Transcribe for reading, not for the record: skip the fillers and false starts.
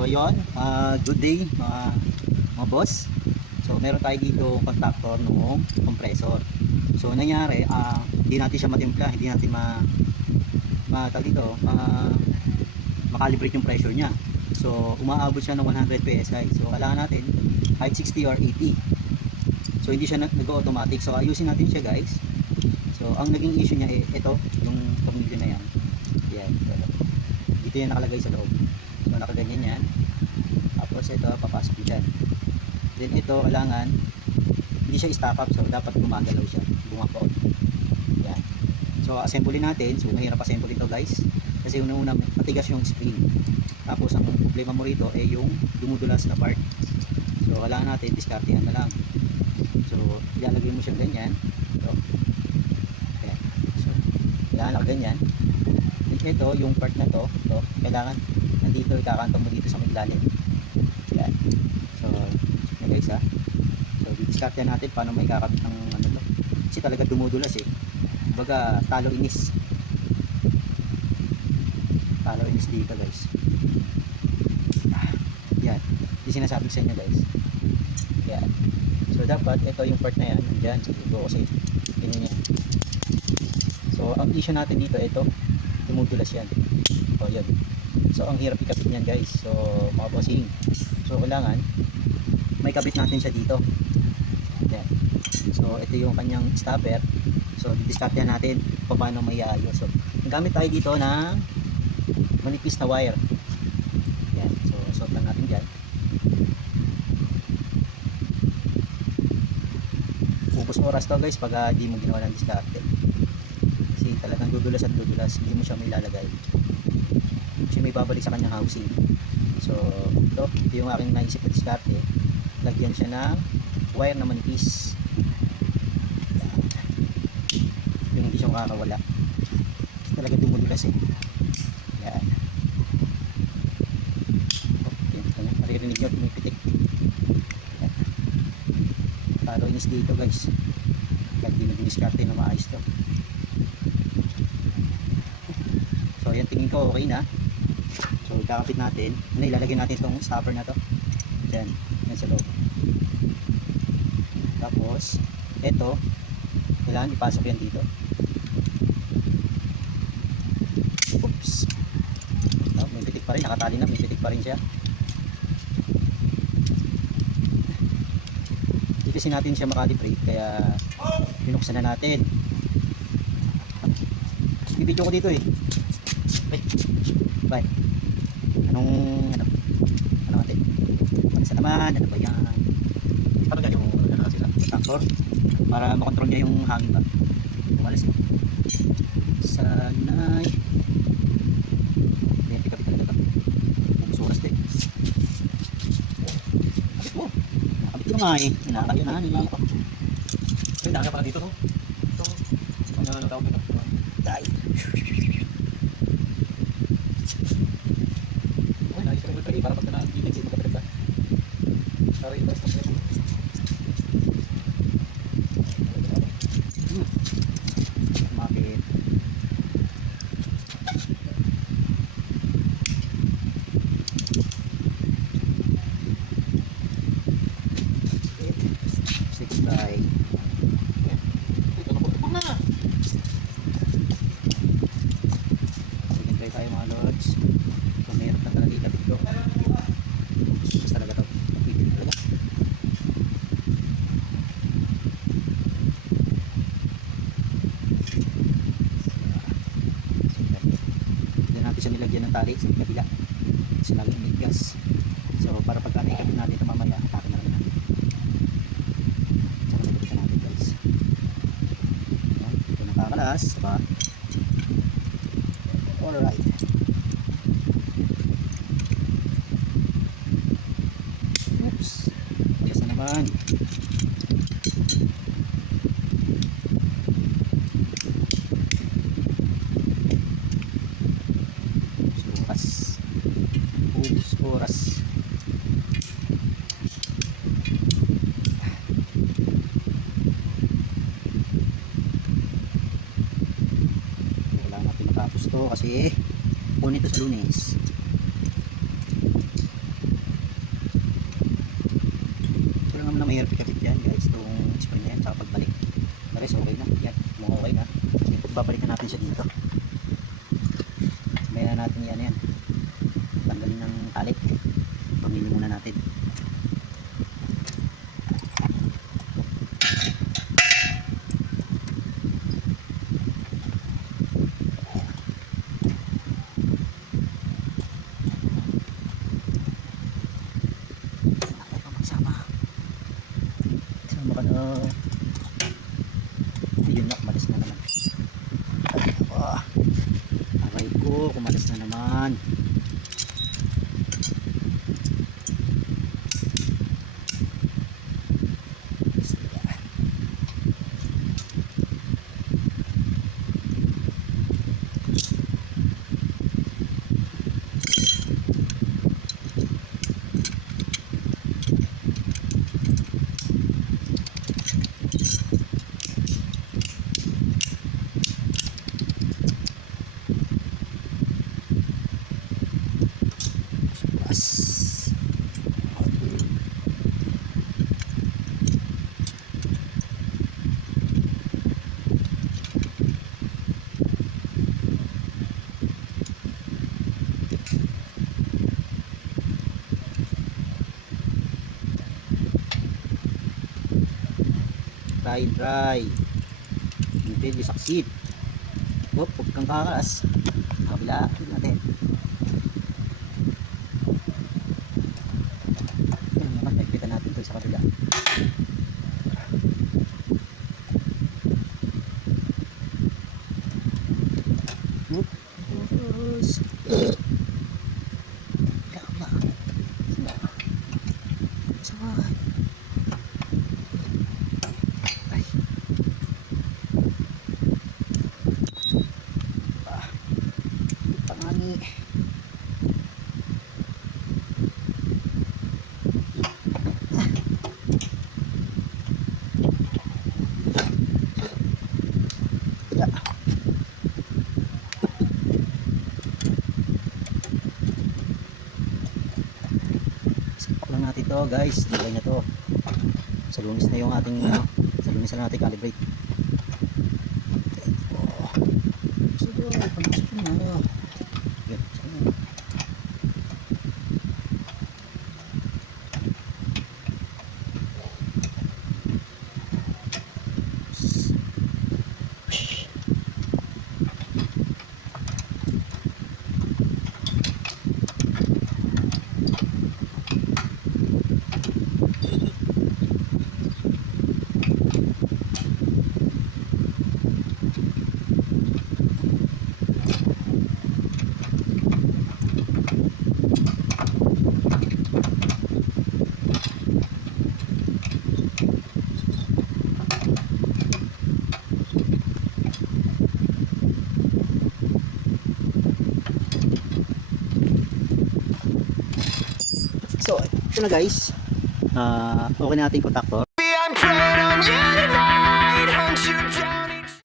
So yun, good day mga boss. So meron tayo dito contactor noong compressor. So nangyari, hindi natin siya matimpla, hindi natin makalibrate yung pressure niya. So umaabot siya ng 100 PSI. So kailangan natin kahit 60 or 80. So hindi siya nag-automatic. So ayusin natin siya, guys. So ang naging issue niya ito, yung tornilyo na yan. Yan, dito yan nakalagay sa loob. So nakaganyan yan. Tapos ito papasok dyan. Then ito kailangan hindi siya stack up, so dapat gumagalaw siya, bumapot. Yan. So assembly natin. So mahirap assemble ito, guys, kasi una matigas yung spring. Tapos ang problema mo rito ay yung dumudulas na part. So kailangan natin diskartehan na lang. So ilalagay mo siya ganyan. So, yan. So kailangan ganyan. Ito yung part na to, kailangan nandito ikakanto mo dito sa may ilalim. Yan. So guys, so didiskarte natin paano may kakabit ng ano to, kasi talaga dumudulas kumbaga talo inis dito, guys. Yan, di sinasabi sa inyo, guys. Yan. So dapat ito yung part na yan nandyan siguro kasi ganyan yan. So ang issue natin dito, ito dumudulas yan. So yun, so ang hirap ikabit niyan, guys. So mga bossing, so kailangan may kabit natin siya dito. Yan. So ito yung kanyang stopper. So didiskarte natin kung paano may ayos. So gamit tayo dito ng manipis na wire. Yan. So suot lang natin dyan. Ubus oras to, guys, pag di mo ginawa ng diskarte. Kasi talagang dudulas at dudulas. Hindi mo siya may lalagay. Kasi may babalik sa kanyang housing. So ito yung aking naisip na diskarte. Lagyan siya ng wire na manipis. Yung hindi siya makakawala. Kasi talaga dumudulas Yan. Okay. Maririnig nyo, tumipitik. Yan. Talo inis dito, guys. Kahit di nag-discarte na maayos to. So yan, tingin ko okay na. So kakapit natin. Ilalagay natin itong stopper na to. Yan. Yan sa loob. Tapos ito kailangan ipasok yan dito. Oops. May pitik pa rin, nakatali na, may pitik pa rin siya. Dito kasi natin siya makalibrate, kaya binuksan na natin. Bibidyo ko dito Bye. Ano natin? Isa naman, ano ba yan? Parang ganyan yung factor para makontrol niya yung hangin ba. Umalis ko. Sanay. Ayan, pikapit talaga ito. Bumusuras din. Kapit mo. Nakapit ko nga Nakakapit na Ay, dami pala dito no? Ito. Ano tawag ito? Dahil. Ay, nais ko rin para pagka na-ibig sila kapit ka. Para ito. Makit. Six by. Sige, try tayo mga lods. So mayroon na talaga ikabit ko. Mas talaga ito. Pipili talaga. Diyan natin siya nilagyan ng tali sa kabila. Kasi laging may gas. So para pagka naikabit natin ito mamaya, atakin na natin natin. Saka nilagyan natin, guys. Ayan, ito nakakalas. Diba? Alright. Oops. Yes na naman. Ubus oras. Wala natin matapos to kasi punit to sa Lunes. air pikapit yan guys, itong spring na yan, saka pagbalik. Pares okay na, yan, mukhang okay na. Babalik na natin siya dito. Sabayan na natin yan, tanggalin ng tali. Pamili muna natin. Yun na, kumalas na naman. Aray ko, kumalas na naman. Dry until you succeed. Huwag kang kakalas. Kabila natin. Yan naman, nagpitan natin ito sa kabila. Natin to guys, nilagay na to sa Lunes na yung ating sa Lunes na natin calibrate. So, ito na guys. Okay na ating contactor. I'm praying on you tonight.